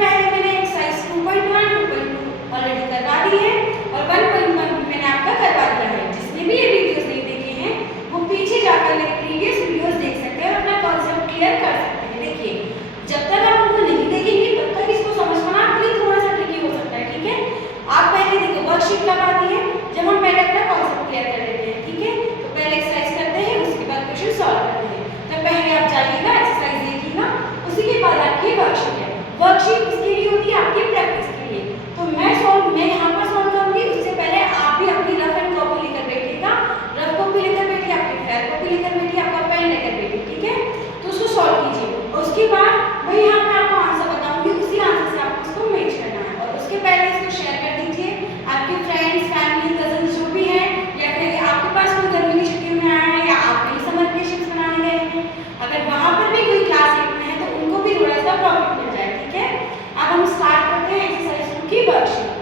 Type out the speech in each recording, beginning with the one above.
पहले मैंने exercise 2.1 2.2 already करवा दी है और 1.1 भी मैंने आपका करवा दिया है। जिसने भी ये वीडियोस नहीं देखे हैं वो पीछे जाकर मेरे प्रीवियस वीडियोस देख सकते हैं और अपना कॉन्सेप्ट क्लियर कर सकते हैं। देखिए, जब तक आप उनको नहीं देखेंगे तब तक इसको समझना आपके लिए थोड़ा सा ट्रिकी हो सकता है। ठीक है, आप पहले देखो वर्कशीट कब आती है, जब हम पहले अपना कॉन्सेप्ट क्लियर कर लेते हैं। ठीक है, तो पहले एक्सरसाइज करते हैं, उसके बाद क्वेश्चन सॉल्व करते हैं। तो पहले आप जाइएगा, एक्सरसाइज देखिएगा, उसी के बाद आपकी वर्कशीट है। वर्कशीट किसके लिए होती है? आपकी प्रैक्टिस के लिए। तो मैं यहाँ पर सॉल्व करूंगी, उससे पहले आप भी अपनी रफ एंड कॉपी लेकर बैठिएगा। रफ कॉपी लेकर बैठिए, आपकी फेयर कॉपी लेकर बैठिए, आपका पेन लेकर बैठिए। ठीक है, तो उसको सॉल्व कीजिए और उसके बाद मैं यहाँ पे आपको आंसर बताऊंगी, उसी आंसर से आपको उसको मैच करना है। और उसके पहले इसको शेयर कर दीजिए आपके फ्रेंड्स, फैमिली, कजन जो भी है, या फिर आपके पास कोई गर्मी की छुट्टियों में आया है या आप कहीं समर वेकेशन मनाने गए हैं, अगर वहां पर भी कोई क्लास 8 में है तो उनको भी थोड़ा सा प्रॉफिट मिल जाए। ठीक है, अब हम स्टार्ट करते हैं एक्सरसाइज 2 की वर्कशीट।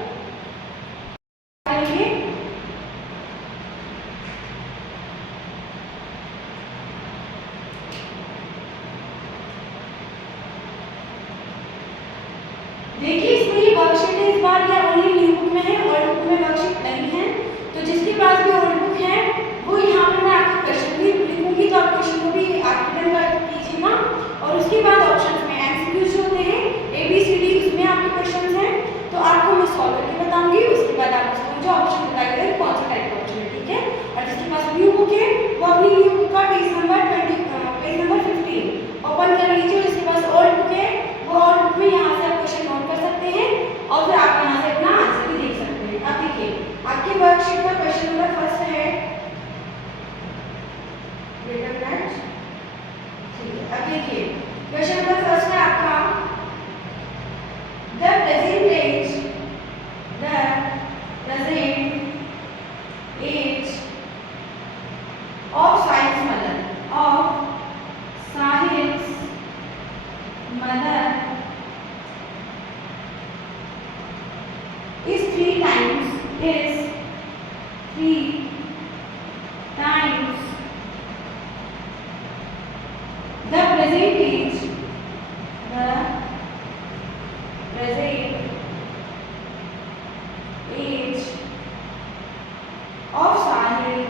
देखिए, इसमें ये वर्कशीट है, इस बार ये ओनली न्यू बुक में है, ओल्ड बुक में वर्कशीट नहीं है। तो जिसके पास भी ओल्ड बुक है वो यहाँ पर मैं आपको क्वेश्चन भी लिखूंगी, तो आप क्वेश्चन को भी आप रिटर्न कर कीजिएगा। और उसके बाद ऑप्शन में एमसीक्यूज जो होते हैं ABCD, उसमें आपके क्वेश्चन हैं, तो आपको मैं सॉल्व करके बताऊंगी। उसके बाद आप उसको जो ऑप्शन बताइएगा कौन सा टाइप का ऑप्शन है। ठीक है, और जिसके पास न्यू बुक है वो अपनी न्यू बुक का पेज नंबर 15 ओपन कर लीजिए। जिसके पास ओल्ड बुक है वो ओल्ड बुक में यहाँ से आप क्वेश्चन नोट कर सकते हैं और फिर आप यहाँ से अपना आंसर भी देख सकते हैं। अब देखिए, आपकी वर्कशीट का क्वेश्चन नंबर फर्स्ट है रिटर्न मैच। ठीक है, अब देखिए क्वेश्चन नंबर फर्स्ट है आपका the present age of Sahil's mother is 3 times the present age of Sahil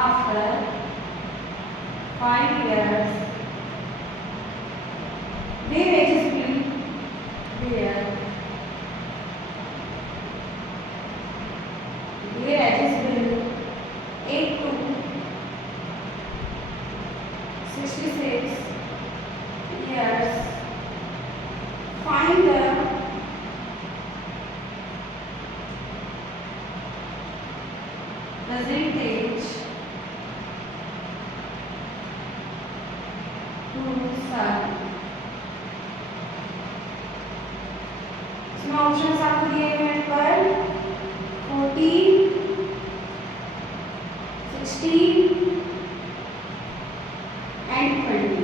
after 5 years. Their ages will their ages will 8 to 66 years. Find the present age to Sahil. इसमें options आपको दिए हुए हैं पर 14, 16 and 20।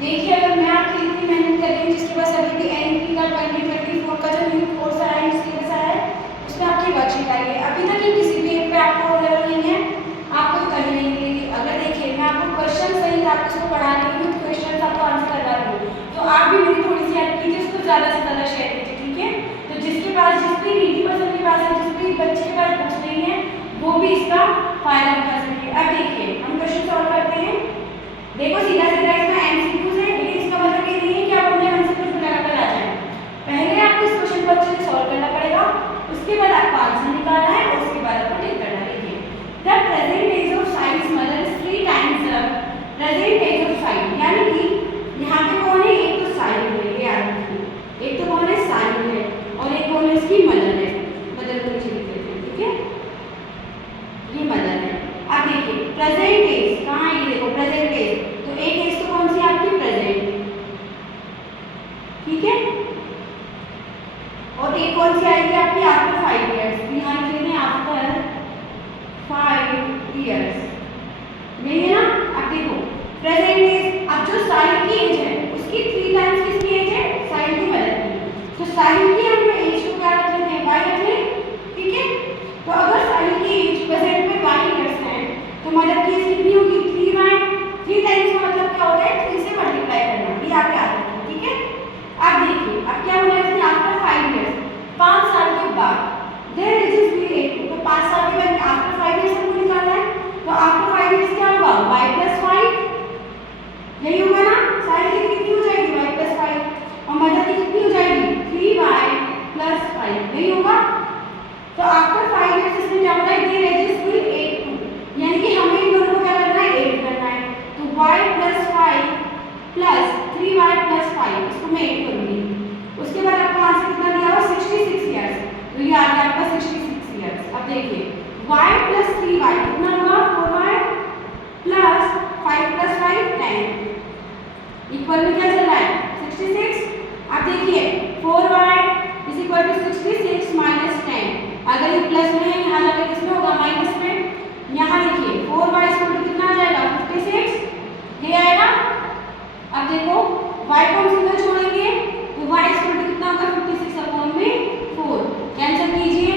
देखिए, अगर मैं आपके लिए मेहनत कर रही हूँ, जिसके पास अभी भी एनपी का 2024 का जो न्यू कोर्स आया है, सिलेबस आया है, उसमें आपकी वर्कशीट आई है। अभी तक ये किसी भी पे आपको लेवल नहीं है, आपको कहीं नहीं मिलेगी। अगर देखिए, मैं आपको क्वेश्चन सही आपको उसको पढ़ा रही हूँ, क्वेश्चन आपको आंसर करवा रही हूँ, तो आप भी मेरी थोड़ी सी हेल्प कीजिए, उसको ज़्यादा से ज़्यादा शेयर कीजिए। ठीक है, तो जिसके पास, जिस भी नीडी पर्सन के पास है, जिस भी बच्चे के पास बुक्स नहीं है, वो भी इसका फायदा उठा सके। अब देखिए, हम क्वेश्चन सॉल्व करते हैं। देखो, सीधा सीधा इसमें एमसीक्यूज है, लेकिन इसका मतलब ये नहीं है कि आप अपने मन से कुछ लगाकर आ जाए। पहले आपको इस क्वेश्चन को अच्छे से सॉल्व करना पड़ेगा, उसके बाद आपको आंसर निकालना है और उसके बाद आपको टिक करना है। देखिए, the present age of Sahil's mother is 3 times the present age of Sahil, यानी कि यहाँ पे कौन है? एक तो साहिल है, ये याद रखिए, एक तो कौन है? साहिल है, और एक कौन है? इसकी मदर है। मदर को नीचे लिख देते हैं। ठीक है, ये मदर है। अब देखिए, प्रेजेंट एज कहाँ है? ये देखो, प्रेजेंट एज, तो एक एज तो कौन सी आपकी? प्रेजेंट। ठीक है, और एक कौन सी आएगी आपकी? After 5 years। यहाँ लिख लेते हैं आफ्टर 5 years, नहीं है ना? अब देखो, प्रेजेंट एज, अब जो साहिल की एज है उसकी 3 times किसकी एज है? साहिल की मदर की। तो साहिल की हम एज को क्या रख लेते हैं? y रख लें। ठीक है, तो अगर साहिल की एज प्रेजेंट में 1 years है, इसमें क्या होता है, दे रजिस्ट विल 8 2, यानी कि हमें इन दोनों को क्या करना है, 8 करना है। तो y + 5 + 3y + 5 इसको मैं 8 करूंगी। उसके बाद आपका आंसर कितना दिया हुआ, 66 ईयर्स, तो ये आ गया आपका 66 ईयर्स। अब देखिए y + 3y कितना हुआ, 4y + 5 + 5 10 इक्वल में क्या चल रहा है, 66। अब देखिए 4y = 66 - 10, अगर ये प्लस में है यहाँ जाकर किसमें होगा, माइनस में। यहाँ देखिए 4y = कितना आ जाएगा, 56, ये आएगा। अब देखो y को हम सिंगल छोड़ेंगे तो y = कितना होगा, 56/4, कैंसिल कीजिए,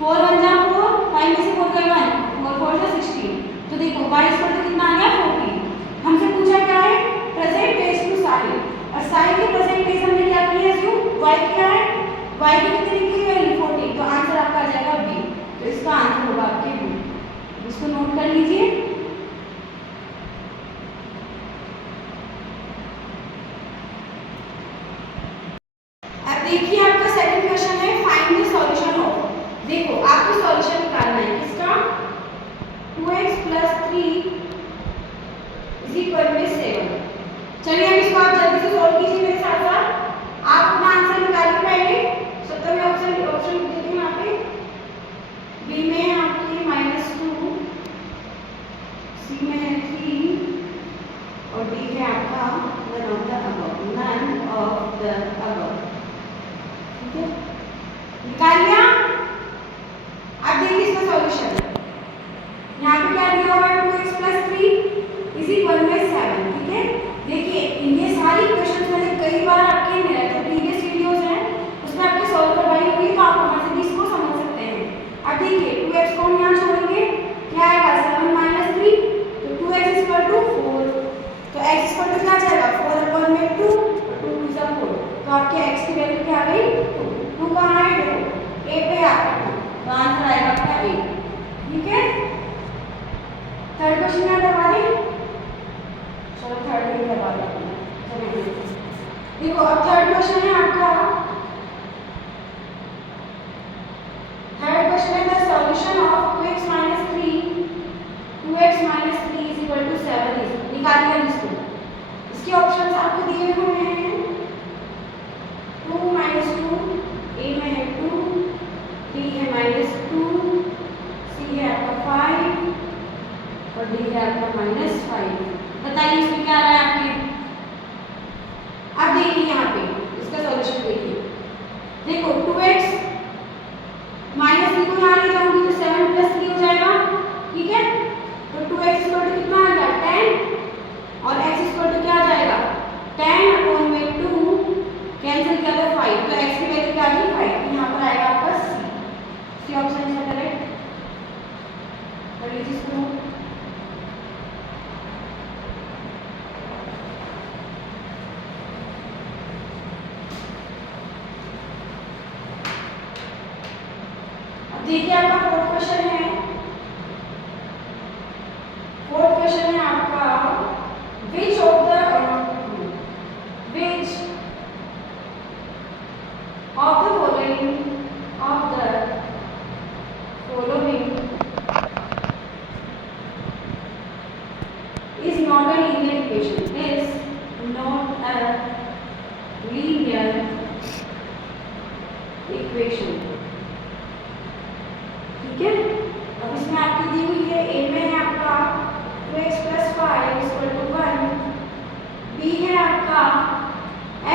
4 1 जा 4, 5 में से 4 गए 1, 4 4 जा 16, तो देखो y = कितना आ गया, 40। हमसे पूछा क्या है, प्रेजेंट टेंस टू साइन, और साइन की प्रेजेंट टेंस हमने क्या की है, y क्या है, y की कितनी की वैल्यू 40, तो आंसर आपका आ जाएगा बी। तो इसका आंसर होगा आपके बी, इसको नोट कर लीजिए। अब देखिए आपका सेकंड क्वेश्चन है, फाइंड द सॉल्यूशन ऑफ। देखो आपको सॉल्यूशन निकालना है किसका, 2x + 3 = 7। चलिए अब इसको आप जल्दी से सॉल्व कीजिए मेरे साथ साथ। आप अपना आंसर निकालिए पहले, 70 में ऑप्शन देती हूँ यहाँ पे। बी में है आपकी -2, सी में है 3 और डी है आपका none of the above, none of the above। ठीक है, निकाल लिया। अब देखिए इसका सॉल्यूशन, यहाँ पे क्या दिया हुआ है, 2x + 3 = 7। ठीक है, देखिए ये सारी क्वेश्चन मैंने कई बार आपके मेरे जो प्रीवियस वीडियोस हैं उसमें आपके सॉल्व करवाई होंगी, तो आप वहां से भी इसको समझ सकते हैं। अब देखिए 2x को हम यहाँ छोड़ेंगे, क्या आएगा, 7 - 3, तो 2x = 4, तो x = क्या जाएगा, 4/2, 2 2 जा 4, तो आपके x की वैल्यू क्या आ गई, 2 कहाँ है, देखो a पे आपका 2, तो आंसर आएगा आपका a। ठीक है, थर्ड क्वेश्चन यहाँ करवा दें, चलो थर्ड में करवा देते हैं। चलिए देखो अब थर्ड क्वेश्चन है आपका, थर्ड क्वेश्चन है द सॉल्यूशन ऑफ 2x - 3 = 7 निकालिए हम इसको। इसके ऑप्शंस आपको दिए हुए हैं, 2 - 2, a में है 2, b है -2, c है आपका 5 और d है आपका -5। बताइए इसमें क्या आ रहा है आपके। अब देखिए यहाँ पे इसका सॉल्यूशन देखिए, देखो 2x -3 को यहाँ ले जाऊंगी तो 7 + 3 हो जाएगा। ठीक है, तो 2x = कितना आ गया, 10 और x = क्या आ जाएगा, 10/2, कैंसिल किया तो 5, तो x की वैल्यू क्या आ गई, 5, यहाँ पर आएगा आपका सी ऑप्शन है करेक्ट। कर लीजिए इसको। देखिए आपका फोर्थ क्वेश्चन है, फोर्थ क्वेश्चन है आपका, which of the following is not a linear equation, is not a linear equation। ठीक है, अब इसमें आपकी दी हुई है, a में है आपका 2x + 5 = 1, b है आपका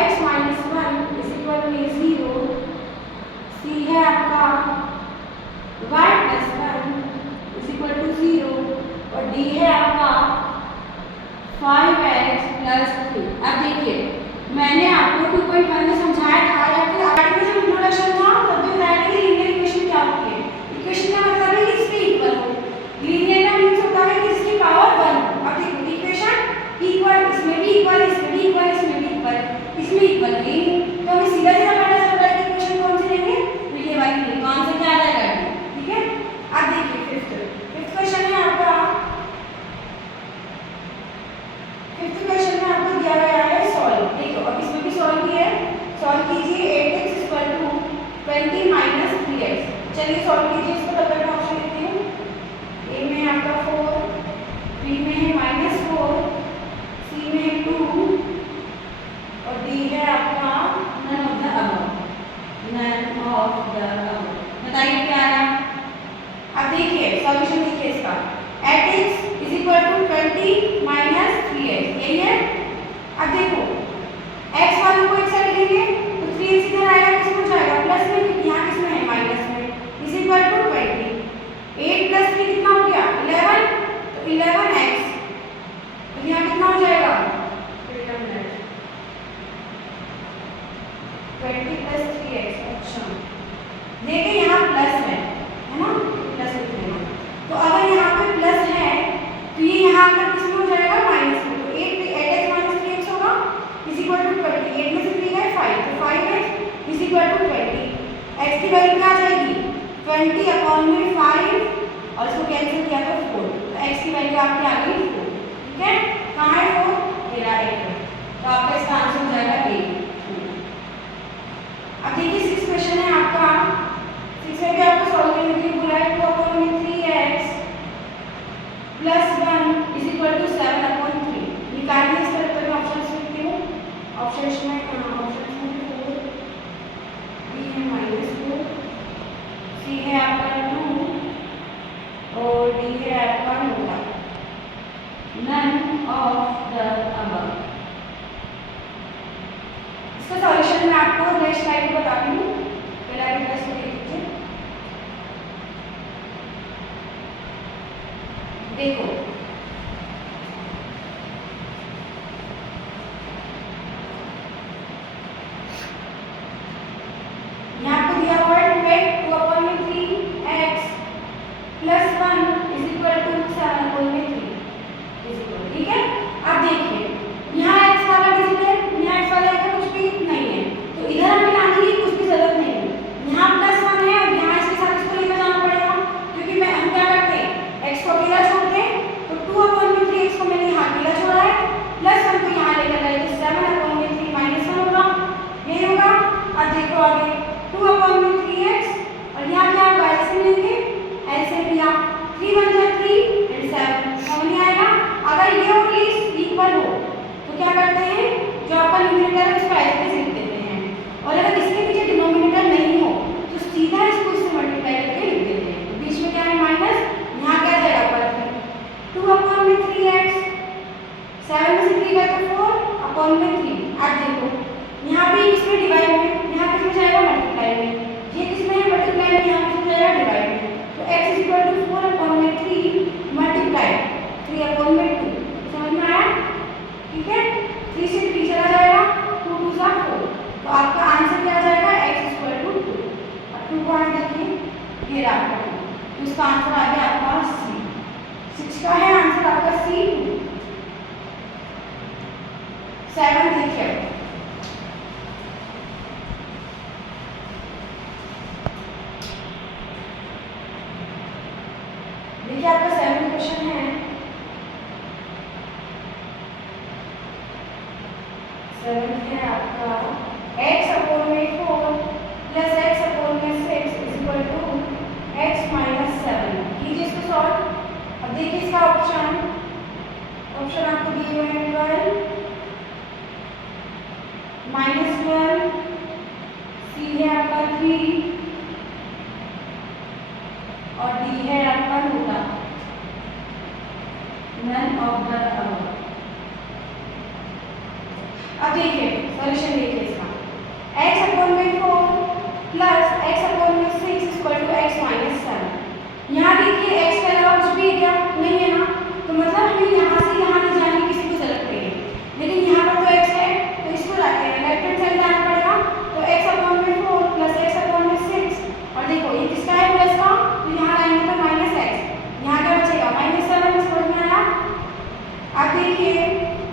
x - 1 = 0, c है आपका y + 1 = 0 और d है आपका 5x + 3। अब देखिए मैंने आपको 2.1 में समझाया था या फिर आगे में जब इंट्रोडक्शन था तब भी बताया था कि लीनियर इक्वेशन क्या होती है। इक्वेशन का मतलब है कि इसके इक्वल हो, लीनियर का मींस होता है कि इसकी पावर 1। अब देखो इक्वेशन इक्वल, इसमें भी इक्वल, इसमें भी इक्वल, इसमें भी इक्वल, इसमें इक्वल नहीं, तो हमें सीधा सीधा पता चल रहा है कि इक्वेशन कौन सी लेंगे, तो ये वाली लेंगे, तो आंसर क्या आ जाएगा। ठीक है, अब देखिए फिफ्थ क्वेश्चन है आपका, फिफ्थ क्वेश्चन में आपको दिया गया है सॉल्व। देखो अब इसमें भी सॉल्व किया है, सॉल्व कीजिए 8x = 20 - 3x। चलिए सॉल्व कीजिए इसको, तब तक 20 प्लस 3x। अच्छा देखिए यहाँ प्लस है ना, प्लस लिख लेना। तो अगर यहाँ पे प्लस है तो ये यहाँ पर किसमें हो जाएगा, माइनस में। तो 8x माइनस 3x होगा इज इक्वल टू 20। 8 में से 3 गए 5, तो 5x is equal to 20। x की वैल्यू क्या आ जाएगी, 20 अपॉन में 5 और इसको कैंसिल किया तो 4। तो x की वैल्यू आपकी आ गई 4। ठीक है, कहाँ है 4, मेरा 8 है। तो आपका इसका आंसर हो जाएगा 8। अब देखिए 6 क्वेश्चन है आपका। 6 में भी आपको सॉल्व करने के लिए बोला है 2 अपॉन में 3x plus 1 is equal to 7 upon 3। निकालिए इस तरह मैं ऑप्शन से लिखती हूँ। ऑप्शन में 4, बी है -2, सी है आपका 2 और डी है आपका NOTA. None of the above. इसका सॉल्यूशन मैं आपको नेक्स्ट स्लाइड में बताती हूँ। पहले आप टेस्ट देख लीजिए। देखो यहाँ आपको दिया हुआ है 2 अपॉन में 3x plus 1 is equal to 7 upon में 3 इज इक्वल। ठीक है, अब देखिए यहाँ x वाला डिजिट है, यहाँ x वाला है कुछ भी नहीं है, तो इधर हमें लाने की कुछ भी जरूरत नहीं है। यहाँ प्लस 1 है और यहाँ इसके साथ इसको लेकर जाना पड़ेगा, क्योंकि मैं हम क्या करते हैं, x को अकेला छोड़ते हैं। तो 2 अपॉन में 3x को मैंने यहाँ अकेला छोड़ा है, प्लस 1 को यहाँ लेकर गए तो 7 अपॉन में 3 माइनस 1 होगा, यही होगा। अब देखो आगे 2 अपॉन में 3x और यहाँ क्या होगा, एलसीएम लेंगे, एलसीएम लिया 3 1 जा 3 एंड 7 समझ नहीं आएगा। अगर ये और ये इक्वल हो तो क्या करते हैं, जो आपका न्यूमरेटर है उसको ऐसे लिख देते हैं, और अगर इसके पीछे डिनोमिनेटर नहीं हो तो सीधा इसको इससे मल्टीप्लाई करके लिख देते हैं। तो बीच में क्या है माइनस, यहाँ क्या जाएगा पर 2 अपॉन में 3x, 7 में से 3 गए तो 4 अपॉन में 3। अब देखो यहाँ भी इसमें डिवाइड में, यहाँ किसमें जाएगा मल्टीप्लाई में, ये किसमें है मल्टीप्लाई में, यहाँ किसमें जाएगा डिवाइड में। तो x is equal to 4 upon में 3 मल्टीप्लाई 3 अपॉन में 2। समझ में आया, ठीक है। 3 से 3 चला जाएगा, 2 2 जा 4, तो आपका आंसर क्या आ जाएगा, x इक्वल टू 2। अब 2 को आगे देखिए, ये रहा, तो इसका आंसर आ गया आपका C। 6 का है आंसर आपका C। 7 देखिए, देखिए आपका 7 क्वेश्चन है। 7 है आपका x अपॉन में 4 प्लस x अपॉन में 6 is equal to x minus 7। कीजिए इसको सॉल्व। अब देखिए इसका ऑप्शन आपको दिए हुए हैं 12 -12, सी है आपका 3 और डी है आपका NOTA. None of the above. अब देखिए सॉल्यूशन देखिए इसका, x अपॉन में 4 प्लस x अपॉन में 6 इक्वल टू x माइनस 7। यहाँ देखिए x के अलावा कुछ भी क्या नहीं है ना, तो मतलब हमें यहाँ से यहाँ ले जाने की किसी को जरूरत नहीं है, लेकिन यहाँ पर तो x है तो इसको राइट हैंड साइड जाना पड़ेगा। तो x अपॉन में 4 प्लस x अपॉन में 6, और देखो ये किसका है प्लस का, तो यहाँ लाएंगे तो माइनस x, यहाँ क्या बचेगा -7। समझ में आया। अब देखिए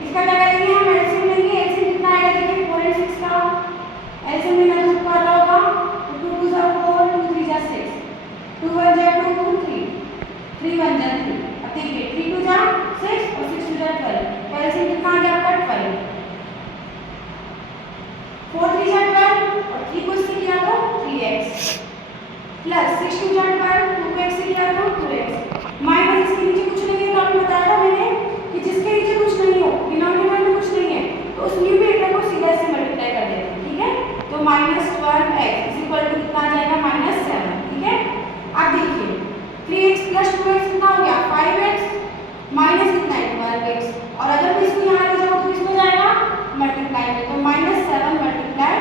इसका क्या करेंगे, हम एलसीएम लेंगे। एलसीएम कितना आएगा, देखिए 4 और 6 का एलसीएम लेना तो सबको आता होगा। तो 2 2 जा 4, 2 3 जा 6, 2 1 जा 2 3, 3 1 जा 3। अब देखिए 3 2 जा 6 और 6 2 जा 12, तो एलसीएम कितना आ गया आपका 12। 4 3 जा 12 और 3 को इससे किया तो 3x प्लस 6 2 जा 12, 2 को x से किया तो 2x माइनस इसके नीचे कुछ नहीं है। तो आपने बताया था मैंने कि जिसके नीचे कुछ नहीं हो, डिनोमिनेटर में कुछ नहीं है, तो उस न्यूमरेटर को सीधा से मल्टीप्लाई कर देते हैं। ठीक है, तो -12x इज इक्वल टू कितना आ जाएगा -7। ठीक है, अब देखिए 3x प्लस 2x कितना हो गया 5x माइनस कितना है 12x, और अगर मैं इसको यहाँ ले जाऊँ तो इसमें जाएगा मल्टीप्लाई में, तो -7 मल्टीप्लाई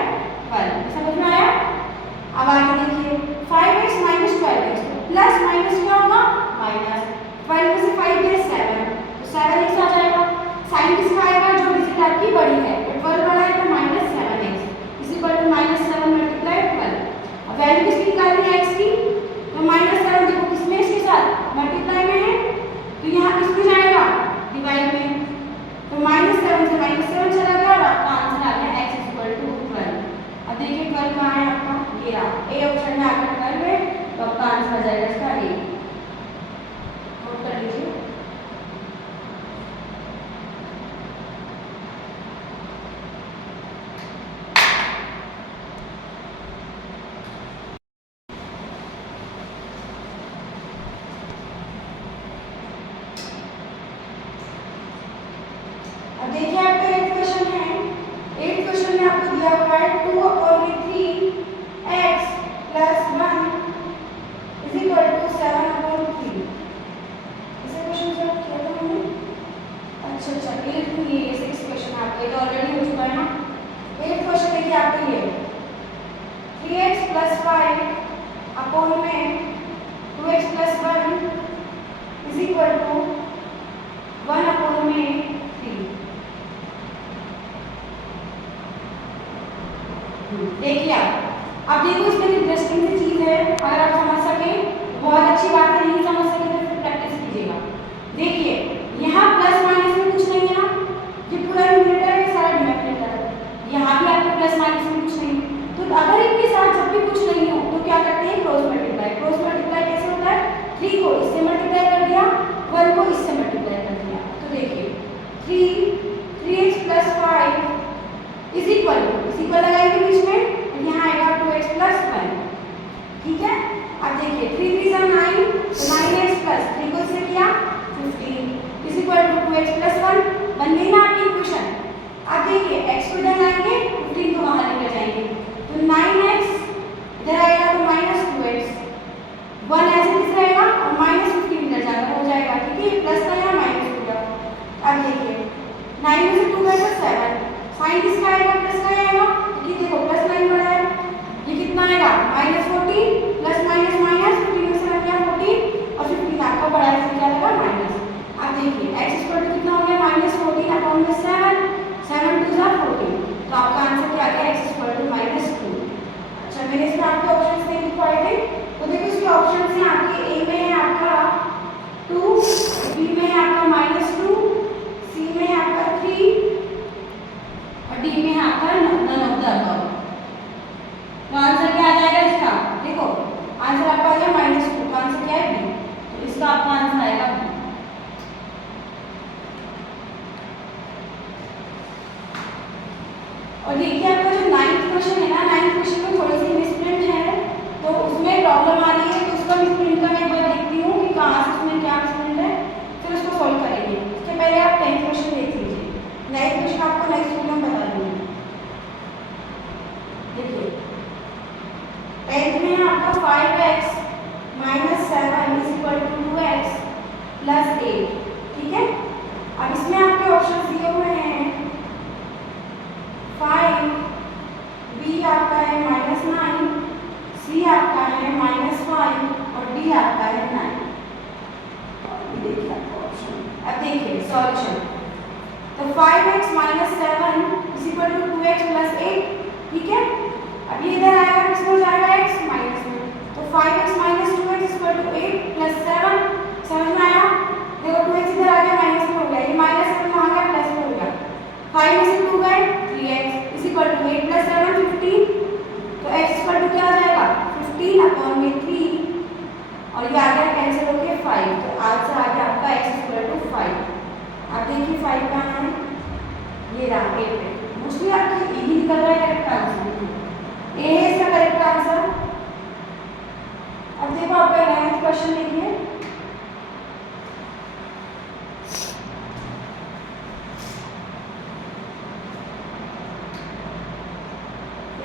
12। समझ में आया। अब आगे देखिए 5x minus 12x, plus minus क्या होगा माइनस, 12 में से 5 गए 7, तो 7x आ जाएगा। साइन किसका आएगा, जो डिजिट आपकी बड़ी है, 12 बड़ा है 12 कहाँ है आपका, ये रहा ए ऑप्शन में आपका 12 है, तो आपका आंसर आ जाएगा इसका ए। नोट कर लीजिए। अब देखिए आपका 8th क्वेश्चन है। 8th क्वेश्चन में आपको दिया हुआ है 2/3x + 1 = 7/3। इसे क्वेश्चन सॉल्व किया था हमने। अच्छा 8th में ये 6th क्वेश्चन आपका ये तो ऑलरेडी हो चुका है ना। 8th क्वेश्चन देखिए आपका ये 3x + 5 अपॉन में 2x + 1 = 1 अपॉन में 3। देखिए आप देखो इसमें इंटरेस्टिंग सी चीज है, अगर आप समझ सके बहुत अच्छी बात है, नहीं समझ सके तो फिर प्रैक्टिस कीजिएगा। देखिए यहाँ प्लस माइनस में कुछ नहीं है ना, ये पूरा न्यूमरेटर है सारा डिनोमिनेटर है, यहाँ भी आपके प्लस माइनस में कुछ नहीं, तो अगर इनके साथ जब भी कुछ नहीं हो तो क्या करते हैं, क्रॉस मल्टीप्लाई। क्रॉस मल्टीप्लाई कैसे होता है, 3 को इससे मल्टीप्लाई कर दिया, 1 को इससे मल्टीप्लाई कर दिया। तो देखिए 3x + 5 इक्वल लगाएंगे बीच में, यहाँ आएगा 2x + 1। ठीक है, अब देखिए 3 3 9 तो 9x + 3 को इससे किया 15 = 2x + 1 बन गई ना आपकी इक्वेशन। अब देखिए x को इधर लाएंगे, 15 को वहां लेकर जाएंगे, तो 9x इधर आएगा तो -2x, 1 ऐसे किस रहेगा और -15 इधर जाकर हो जाएगा। ठीक है, प्लस का यहाँ माइनस हो गया। अब देखिए 9 में से 2 गए तो 7, साइन किसका आएगा, प्लस का आएगा, क्योंकि देखो प्लस 9 बड़ा है, ये कितना आएगा -14 प्लस माइनस माइनस 15 में से बन गया 14 और 15 आपका बड़ा है, क्या आएगा माइनस। अब देखिए x = कितना हो गया -14 अपॉन में 7, 7 2 14, तो आपका आंसर क्या आ गया x = -2। अच्छा मैंने इसमें आपके ऑप्शंस नहीं लिखवाए थे, तो देखो इसके ऑप्शंस हैं आपके ए में है आपका 2, बी में है आपका -2, सी में है आपका 3 और डी में है आपका none of the above। तो आंसर क्या आ जाएगा इसका, देखो आंसर आपका आ गया -2, तो आंसर क्या है बी, तो इसका आपका आंसर आएगा बी। और देखिए आपका जो 9th क्वेश्चन है ना, 9th क्वेश्चन में थोड़ी सी मिसप्रिंट है, तो उसमें प्रॉब्लम आ रही है, तो उसका मिसप्रिंट का मैं एक बार देखती हूँ कि कहाँ से उसमें क्या मिसप्रिंट है, फिर उसको सॉल्व करेंगे। उसके पहले आप 10th क्वेश्चन देख लीजिए, 9th क्वेश्चन आपको नेक्स्ट वीडियो में बता दूँगी। देखिए 10th में आपका 5x - 7 = 2x + 8। ठीक है, अब इसमें आपके ऑप्शन दिए हुए हैं 5, बी आपका है -9, सी आपका है -5 और डी आपका है 9। और देखिए आपका ऑप्शन, अब देखिए सॉल्यूशन, तो 5x - 7 = 2x + 8। ठीक है, अब ये इधर आएगा, किसमें हो जाएगा x माइनस में, तो 5x - 2x = 8 + 7, समझ में आया। देखो 2x इधर आ गया, माइनस में हो गया, ये -7 वहां गया, प्लस में हो गया, 5 में से 2 गए 3x = 8 + 7 15, तो x = क्या आ जाएगा 15 अपॉन में 3 और ये आ गया कैंसिल होके 5, तो आंसर आ गया आपका x = 5। अब देखिए 5 कहाँ है, ये रहा 8 है, मोस्टली आपकी यही निकल रहा है करेक्ट आंसर, ए है इसका करेक्ट आंसर। अब देखो आपका 11th क्वेश्चन देखिए,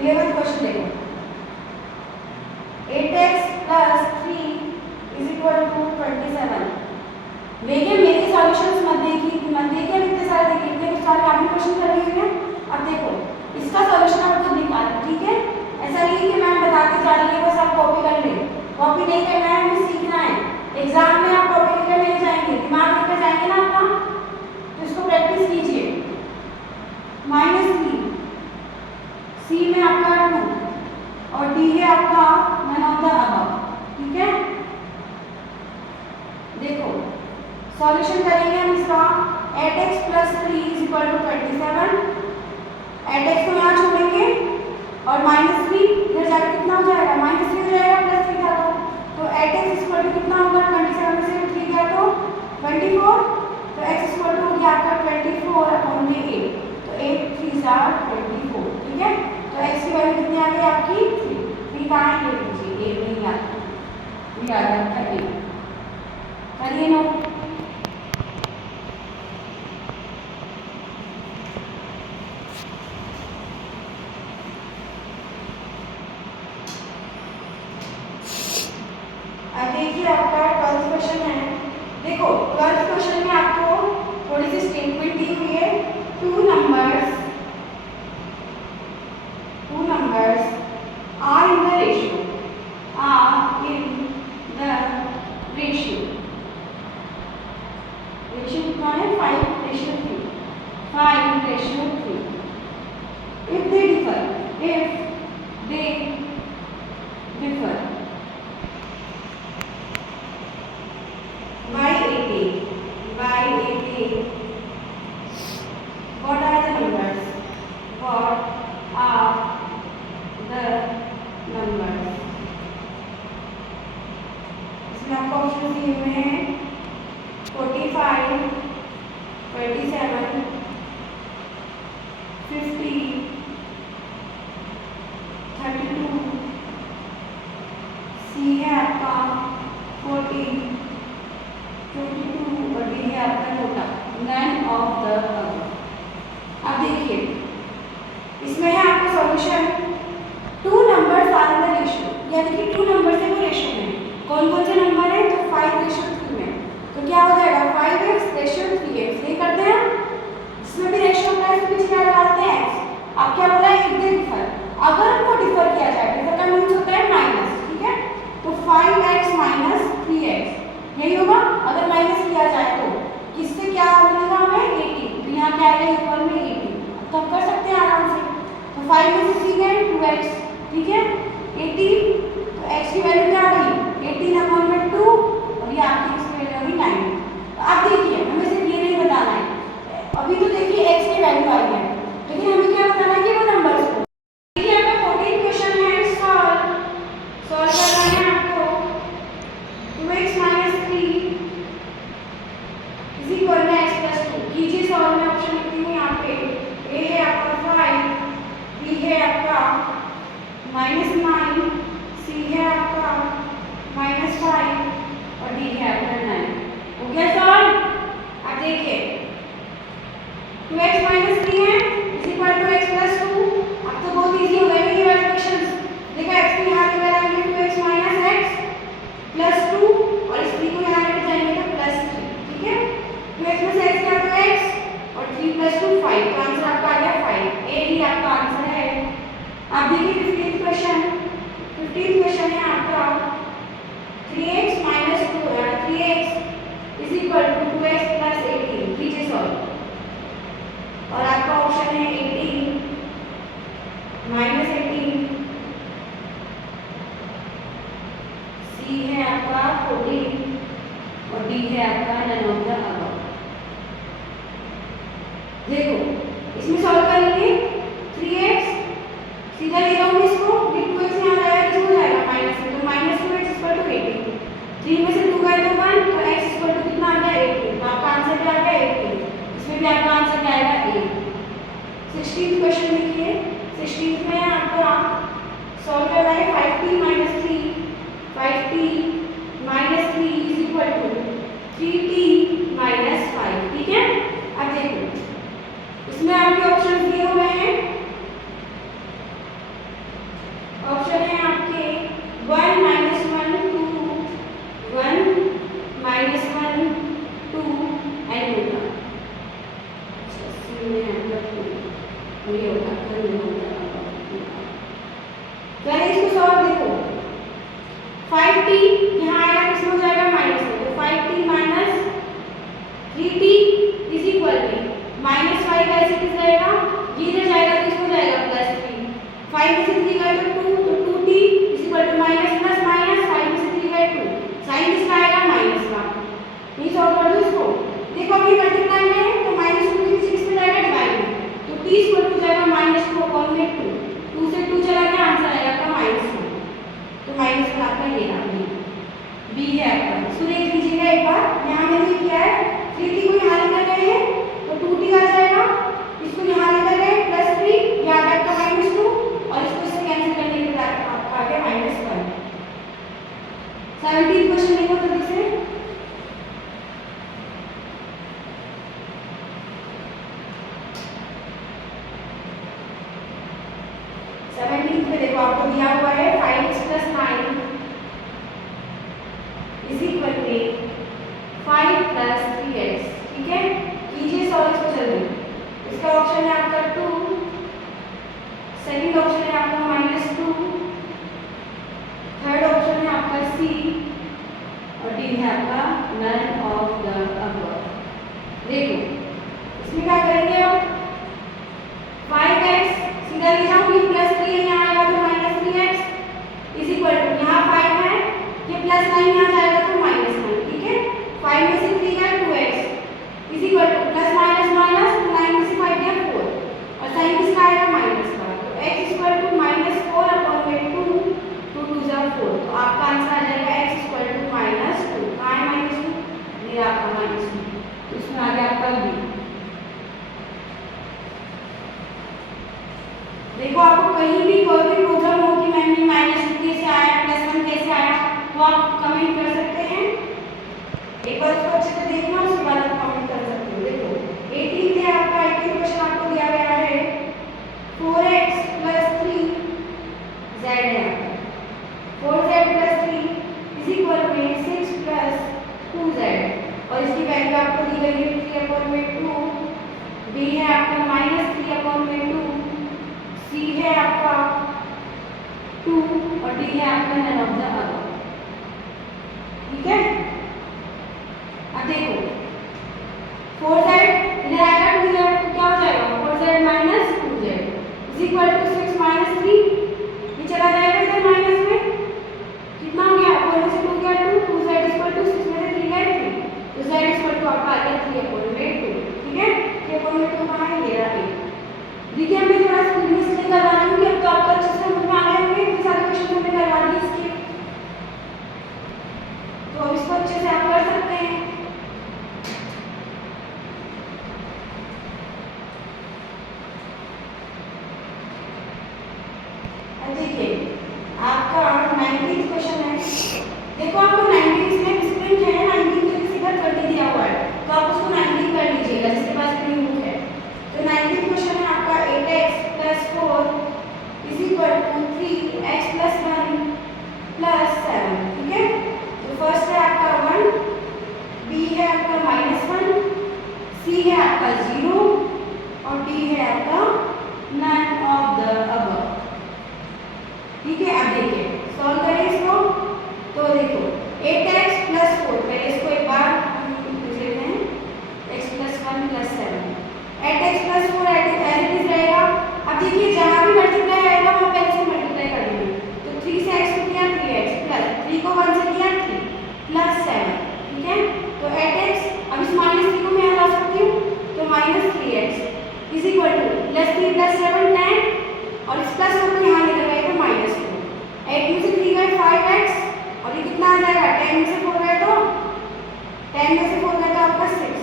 क्वेश्चन देखो 8x + 3 = 27। देखिए मेरे सॉल्यूशंस मत देखिए कितने सारे देखिए, इतने सारे आपने क्वेश्चन कर लिए हैं। अब देखो इसका सॉल्यूशन आप खुद निकालें। ठीक है, ऐसा नहीं है कि मैम बताते जा रही है बस आप कॉपी कर ले, कॉपी नहीं करना है, हमें सीखना है। एग्जाम में आप कॉपी लेकर नहीं जाएंगे, दिमाग लेकर जाएंगे ना अपना, तो इसको प्रैक्टिस कीजिए। -3, सी में आपका 2 और डी है आपका none of the above। ठीक है, देखो सॉल्यूशन करेंगे हम इसका 8x + 3 = 27, 8x को यहाँ छोड़ेंगे और -3 इधर जाकर कितना हो जाएगा, -3 हो जाएगा, +3 था तो 8x इक्वल टू कितना होगा, 27 में से 3 गया तो 24, तो x इक्वल टू हो गया आपका 24 अपॉन में 8, तो 8 3 are 24, ठीक है। तो x की वैल्यू कितनी आ गई आपकी 3 कहाँ है, ये लीजिए 8 नहीं आता, ये आ गया आपका 8, करिए नोट। अब देखिए आपका 12th क्वेश्चन है। देखो 12th क्वेश्चन में आपको थोड़ी सी स्टेटमेंट दी हुई है, two numbers are in the ratio, ratio कितना है 5:3, 5:3। If they differ by 18, what are the numbers, इसमें आपको ऑप्शन दिए हुए हैं 45, 27, 50, 32, सी है आपका 40, 22 और डी है आपका NOTA, none of the above. अब देखिए इसमें है आपका solution, two numbers are in the ratio, यानी कि टू नंबर से वो रेशियो में कौन कौन से नंबर है, तो 5:3 में, तो क्या हो जाएगा 5x:3x, ये करते हैं इसमें भी रेशियो होता है, इसमें क्या लगा देते हैं x। अब क्या बोला है, इफ डिफर, अगर उनको डिफर किया जाए, डिफर का मीन्स होता है माइनस, ठीक है, तो 5x - 3x यही होगा। अगर माइनस किया जाए तो किससे क्या मिलेगा हमें 18, तो यहाँ क्या आएगा इक्वल में 18, तो हम कर सकते हैं आराम से, तो 5 में से 3 गए 2x, ठीक है 18, तो x की वैल्यू क्या आ गई 18 अपॉन में 2 और ये आपकी x की वैल्यू आ गई 9। तो अब देखिए हमें सिर्फ ये नहीं बताना है, अभी तो देखिए x की वैल्यू आई है, लेकिन हमें क्या बताना है कि वो नंबर्स को। देखिए आपका 14 क्वेश्चन है, सॉल्व करना है आपको, 2x - 3 is equal to x + 2, कीजिए सॉल्व में ऑप्शन लिखती हूँ यहाँ पे, a है आपका 5, b है आपका -9, c है आपका -5 और d है आपका 9। हो गया सॉल्व। अब देखिए 2x - 3 है इज इक्वल टू x + 2, अब तो बहुत इजी हो गए ये वाले क्वेश्चंस। देखो x को यहाँ लेकर आएंगे 2x - x + 2 और इस 3 को यहाँ लेकर जाएंगे तो +3, ठीक है, 2x में से x क्या तो x और 3 + 2 5, तो आंसर आपका आ गया 5, ए ही आपका आंसर है। अब देखिए 15th क्वेश्चन है आपका 3x - 3x is equal to 2x + 18, कीजिए सॉल्व और आपका ऑप्शन है 18 -18, सी है आपका 14 और डी है आपका नन ऑफ द अबव। देखो इसमें सॉल्व करेंगे 3x सीधा ले जाऊंगी इसको, 2x यहाँ जाएगा किस हो जाएगा माइनस में, तो -2x इक्वल टू 18, 3 में से 2 गए तो 1, तो x इक्वल टू कितना आ गया 18, तो आपका आंसर क्या आ गया 18, इसमें भी आपका आंसर क्या आएगा 8। 16th क्वेश्चन देखिए, 16th में आपका सॉल्व करना है 5t - 3, 5t - 3 is equal to 3t - 5, ठीक है। अब देखो इसमें आपके ऑप्शन दिए हुए हैं, ऑप्शन है आपके 1 - 1 2, 1 - 1 2 एंड होगा, सी में आपका 2 ये होगा कर होगा। पहले इसको सॉल्व देखो 5t यहाँ आएगा किस में हो जाएगा माइनस में, तो 5t - 3t is equal to -5 ऐसे किस जाएगा, ये इधर जाएगा तो इसको जाएगा +3, 5 में से 3 गए तो 2, तो 2t is equal to minus plus minus, 5 में से 3 गए 2, साइन किसका आएगा माइनस का, ये सॉल्व कर दो इसको। देखो अभी मल्टीप्लाई में है तो -2 किस में जाएगा डिवाइड में, तो t इक्वल टू जाएगा -2 अपॉन में 2, 2 से 2 चला गया क्वेश्चन देखो जल्दी से। सेवनटीन पे देखो आपको दिया हुआ है 5x + 9 = 5 + 3x। ठीक है, कीजिए सॉल्व इसको जल्दी। इसका ऑप्शन है आपका 2, सेकंड ऑप्शन है आपका -2, थर्ड ऑप्शन है आपका C और D है आपका नन ऑफ द अबव। देखो इसमें क्या करेंगे आप, 5x सीधा ले जाऊंगी +3 यहाँ आएगा तो -3x = यहाँ 5 है, ये +9 यहाँ जाएगा तो -9। ठीक है, 5 में से 3 गया 2x = +- 9 में से 5 गया 4 और साइन किसका आएगा माइनस का, तो x = -4/2, 2 2 जा 4, तो आपका आंसर आ जाएगा x = -2। कहाँ है -2, ये आपका -2, तो इसमें आ गया आपका b। देखो आपको कहीं भी कोई भी प्रॉब्लम हो कि मैम ये -2 कैसे आया, +1 कैसे आया, तो आप कमेंट कर सकते हैं। एक बार उसको अच्छे से देखना, उसके बाद आप कमेंट कर सकते हो। देखो 18 है आपका, 18 क्वेश्चन आपको दिया गया है 4x + 3 z है, 4z + 3 = 6 + 2z और इसकी वैल्यू आपको दी गई है 3/2, b है आपका -3/2, C है आपका 2 और D है आपका नन ऑफ द अबव। ठीक है, अब देखो 4z इधर आएगा 2z तो क्या हो जाएगा, 4z - 2z = 6 - 3, ये चला जाएगा इधर माइनस में, कितना हो गया, 4 में से 2 गया 2, 2z = 6 में से 3 गया 3, तो z = आपका आ गया 3/2। ठीक है, 3/2 कहाँ है, ये रहा 8। देखिए मैं थोड़ा स्क्रीन में इसलिए करवा रही हूँ कि अब तो आपको अच्छे से समझ में आ गए होंगे, इतने सारे क्वेश्चन हमने करवा दिए इसके, तो अब इसको अच्छे से आप कर सकते हैं। अब देखिए आपका 19th क्वेश्चन है। देखो आपको 19 में स्क्रीन है, 19 के सीधा 30 दिया हुआ है, तो आप उसको 19 कर लीजिएगा जिसके पास स्क्रीन बुक है। तो 19th क्वेश्चन है आपका 8x + 4 = 3x + 1 + 7। ठीक है, तो फर्स्ट है आपका 1, b है आपका -1, c है आपका 0 और d है आपका नन ऑफ द अबव। ठीक है, अब देखिए सॉल्व करें इसको। तो देखो 8x + 4, पहले इसको एक बार लिख लेते हैं, x + 1 + 7, 8x + 4 as it is रहेगा। अब देखिए जहाँ भी मल्टीप्लाई आएगा वहाँ पहले से मल्टीप्लाई कर देंगे, तो 3 से x को किया 3x प्लस 3 को 1 से किया 3 + 7। ठीक है, तो 8x, अब इस -3 को मैं यहाँ ला सकती हूँ, तो -3x = +3 + 7 10 और इस प्लस को यहाँ लेकर गए तो -2, 8 में से 3 गए 5x और ये कितना आ जाएगा, 10 में से 4 गए तो 10 में से 4 गए तो आपका 6,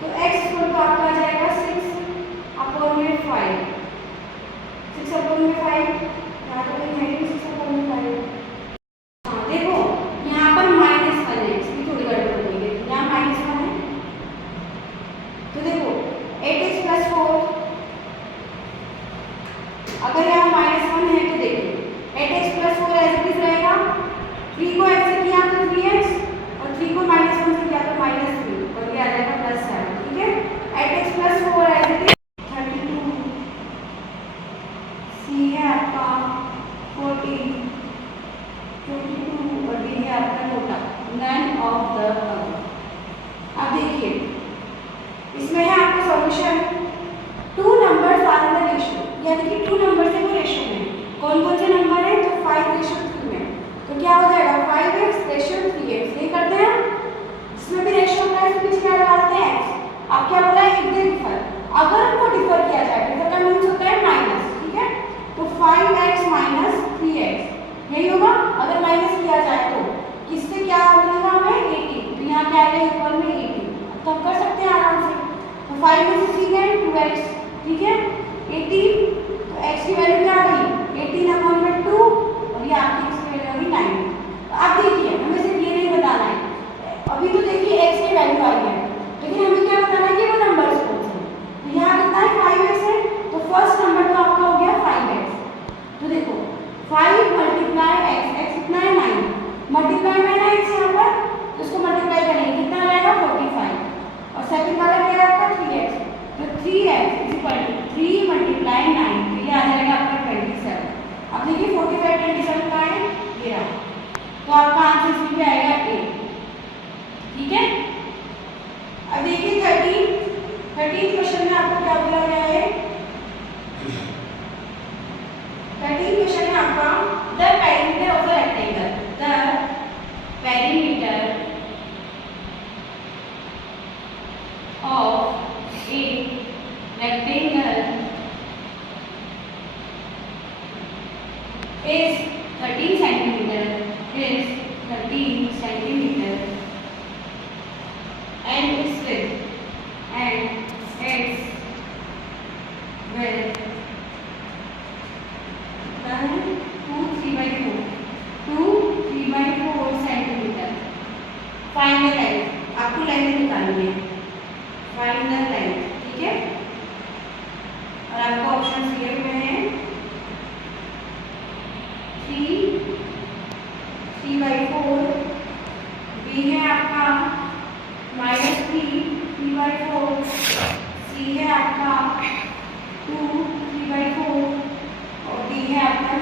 तो x = आपका आ जाएगा 6/5, 6/5 यहाँ तो कहीं है 6/5। हाँ देखो यहाँ पर -1 है, इसकी थोड़ी गड़बड़ हो गई है, यहाँ -1 है, तो देखो 8x + 4, अगर यहाँ -1 है तो देखिए 8x + 4 एज इट इज रहेगा, 3 को x से किया तो 3x और 3 को -1 से किया तो -3 और ये आ जाएगा +7। ठीक है, 8x + 4 as it is 32, c है आपका 14, 22 और d है आपका total none of the above. अब देखिए इसमें है आपका solution, 2 numbers are in the ratio, यानी कि 2 नंबर से वो रेशियो में, कौन कौन से नंबर है, तो 5:3 में, तो क्या हो जाएगा 5x = 3x, ये करते हैं जिसमें भी रेशियो होता है उसके पीछे क्या लगाते हैं x। अब क्या बोला है, एक डिफर, अगर हमको डिफर किया जाए, डिफर का मीन्स होता है माइनस। ठीक है, तो 5x - 3x यही होगा, अगर माइनस किया जाए तो किससे क्या मिलेगा हमें 18, तो यहाँ क्या आएगा इक्वल में 18, तो हम कर सकते हैं आराम से, तो 5 में से 3 गए 2x। ठीक है, 18, तो x की वैल्यू क्या आ गई 18/2 और ये आपकी x की वैल्यू होगी 9। तो आप देखिए हमें देखो 5 मल्टीप्लाई x कितना है 9, मल्टीप्लाई में 9 से यहाँ पर तो उसको मल्टीप्लाई करेंगे कितना आ जाएगा 45 और सेकंड वाला क्या है आपका 3x, तो 3x is equal to 3 multiply 9, तो ये आ जाएगा आपका 27। अब देखिए 45 27 का है ये रहा, तो आपका आंसर इसमें भी आएगा A। ठीक है, अब देखिए 13 क्वेश्चन में आपको क्या बोला गया है, 13 क्वेश्चन है आपका the perimeter of a rectangle, the perimeter of a rectangle is 13 centimeter and its width final length आपको लेंथ निकालनी है, फाइनल लेंथ। ठीक है, और आपको ऑप्शन दिए हुए हैं 3/4, बी है आपका -3/4, सी है आपका 2/3/4 और डी है आपका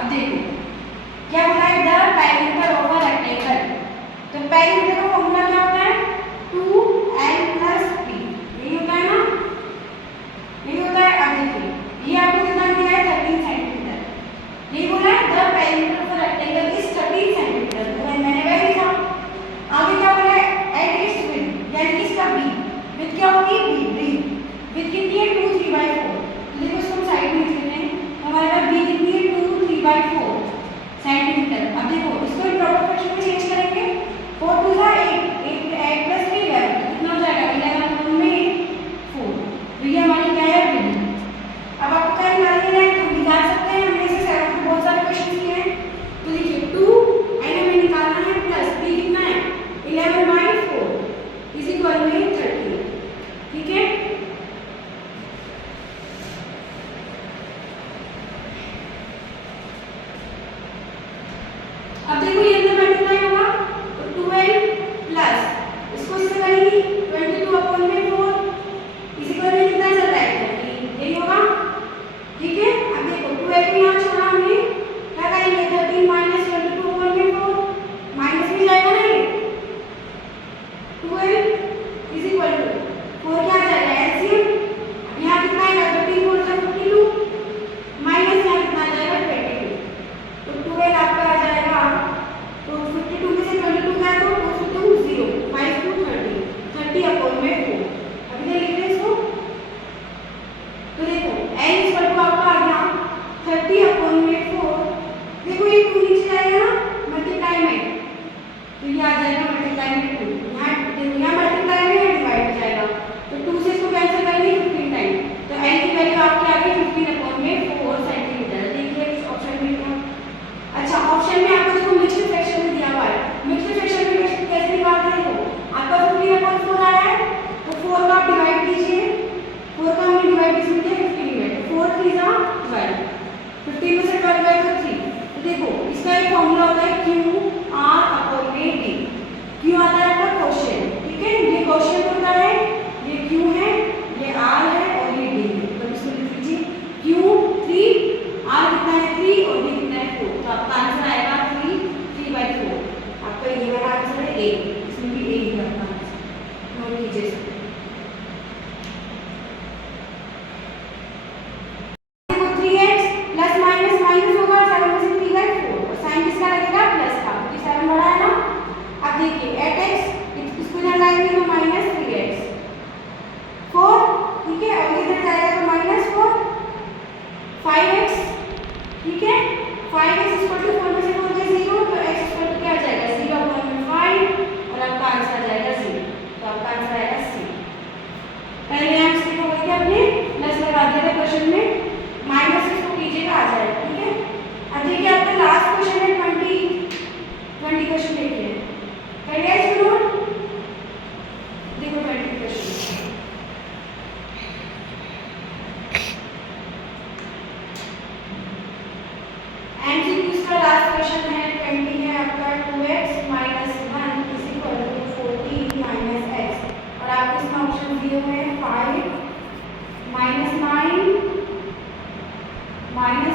अब देखो क्या होता है the perimeter of a rectangle, तो पेरीमीटर का फॉर्मूला क्या होता है 2l + b, यही होता है ना, यही होता है। अब देखिए ये आपको कितना दिया है 13 सेंटीमीटर, ये बोला है the perimeter of a rectangle is 13 centimetre, तो मैंने वही लिखा। आगे क्या बोला है एट इट्स विड्थ, यानी कि इसका b विड्थ क्या होगी b, विड्थ कितनी है 2/3/4, तो देखो इसको साइड में लिख लेते हैं, हमारे पास b कितनी है 2/3/4 सेंटीमीटर। अब देखो इसको प्रॉपर फ्रैक्शन में चेंज करेंगे, 4 2 जा 8 + 3 11, कितना हो जाएगा 11 में 4, तो ये हमारी क्या है विड्थ। अब आपको क्या निकालना है तो निकाल सकते हैं, हमने इसे बहुत सारे क्वेश्चन किए हैं, तो देखिए 2 एंड हमें निकालना है प्लस b कितना है 11/4 इज इक्वल में 30। ठीक है, अब देखो ये अंदर मल्टीप्लाई होगा तो 12 प्लस इसको इससे करेंगे 22/4 इसी को में कितना चल रहा है 30, यही होगा। ठीक है, अब देखो 12 को यहाँ छोड़ा हमने, क्या करेंगे 13 - 22/4 माइनस में जाएगा ना, ये 12 इज इक्वल टू 4 क्या आ जाएगा एलसीएम, यहाँ कितना आएगा 13 4 जा 52 माइनस यहाँ कितना आ जाएगा 22, तो 12 आपका आ जाएगा, तो 52 में से 22 गया तो 2 0 5 2 30 30/4। अभी ये लिख लें इसको, तो देखो n इक्वल टू आपका आ गया 30/4, देखो ये 2 नीचे जाएगा ना मल्टीप्लाई में, तो ये आ जाएगा मल्टीप्लाई में 2, यहाँ देखो यहाँ मल्टीप्लाई में या डिवाइड हो जाएगा, तो 2 से इसको कैंसिल करेंगे 15 टाइम, तो n की वैल्यू आपकी आ गई 15/4 सेंटीमीटर। देखिए इस ऑप्शन में क्या, अच्छा ऑप्शन में आपको देखो मिक्स्ड फ्रैक्शन में दिया हुआ है, मिक्स्ड फ्रैक्शन में कैसे निकालते हैं, देखो आपका 15/4 आया है तो 4 का आप डिवाइड कीजिए, 4 का हमने डिवाइड इसमें किया 15 में, तो 4 3 जा 12, 15 में से 12 गए तो 3, तो देखो इसका एक फॉर्मूला होता है QR/D, Q आता है आपका क्वेश्चन। ठीक है, ये क्वेश्चन होता है, ये Q है, ये R है और ये D है, तो इसको लिख लीजिए Q 3, R कितना है 3 और D कितना है 4, तो आपका आंसर आएगा 3/4, आपका ये वाला आंसर है A, इसमें भी A ही आपका आंसर, नोट कीजिए। देखो 3x प्लस माइनस माइनस होगा 7 में से 3/4 और साइन किसका लगेगा प्लस का, क्योंकि 7 बड़ा है ना। अब देखिए 8x इसको इधर लाएंगे तो -3x 4, ठीक है, और इधर जाएगा तो -4 5x, ठीक है, 5x इक्वल टू 4 में से 4 गए 0, तो x इक्वल टू क्या आ जाएगा 0/5 और आपका आंसर आ जाएगा 0, तो आपका आंसर आएगा C। पहले हम इसको हो गया अपने प्लस लगा दिया था क्वेश्चन में, माइनस इसको कीजिएगा आ जाएगा। ठीक है, अब देखिए आपका लास्ट क्वेश्चन है 20 क्वेश्चन देखिए, करिए इसको नोट, देखो 20 क्वेश्चन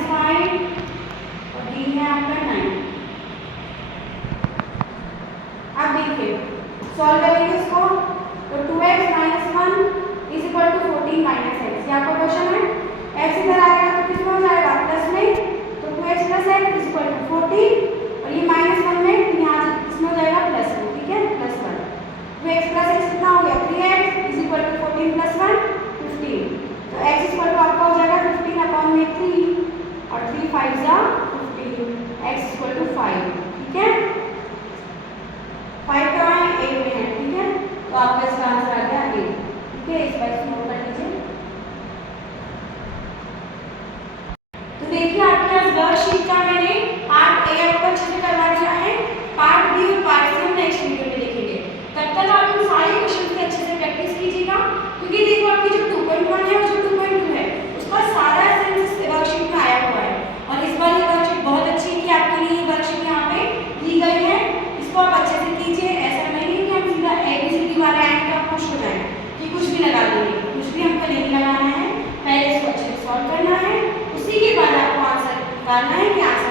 -5 और d है आपका 9। अब देखिए सॉल्व करेंगे इसको, तो 2x - 1 = 14 - x। ये आपका क्वेश्चन है। x इधर आएगा तो किसमें हो जाएगा प्लस में, तो 2x + x = 14 और ये -1 में यहाँ इसमें हो जाएगा प्लस में, ठीक है, +1। 2x + x कितना हो गया 3x = 14 + 1 15। तो x = आपका हो जाएगा 15/3 और 3 × 5 = 15, x = 5, ठीक है। 5 कहाँ है, a में है, ठीक है, तो आपका इसका आंसर आ गया a, ठीक है। इस बार नोट कर लीजिए। तो देखिए आपके पास वर्कशीट का मैंने पार्ट ए आपका अच्छे से करवा दिया है, पार्ट बी और पार्ट सी हम नेक्स्ट वीडियो में देखेंगे। तब तक आप इन सारे क्वेश्चन की अच्छे से प्रैक्टिस कीजिएगा, क्योंकि देखो आपकी जो 2.1 है और जो 2.2 है उसका सारा एसेंस इस वर्कशीट में आया हुआ है। और इस बार ये वर्कशीट बहुत अच्छी है कि आपके लिए ये वर्कशीट यहाँ पे दी गई है, इसको आप अच्छे से कीजिए। ऐसा नहीं है कि हम सीधा ABCD वाले आएंगे तो आप खुश हो जाए कि कुछ भी लगा देंगे, कुछ भी हमको नहीं लगाना है। पहले इसको अच्छे से सॉल्व करना है, उसी के बाद आपको आंसर निकालना है कि आंसर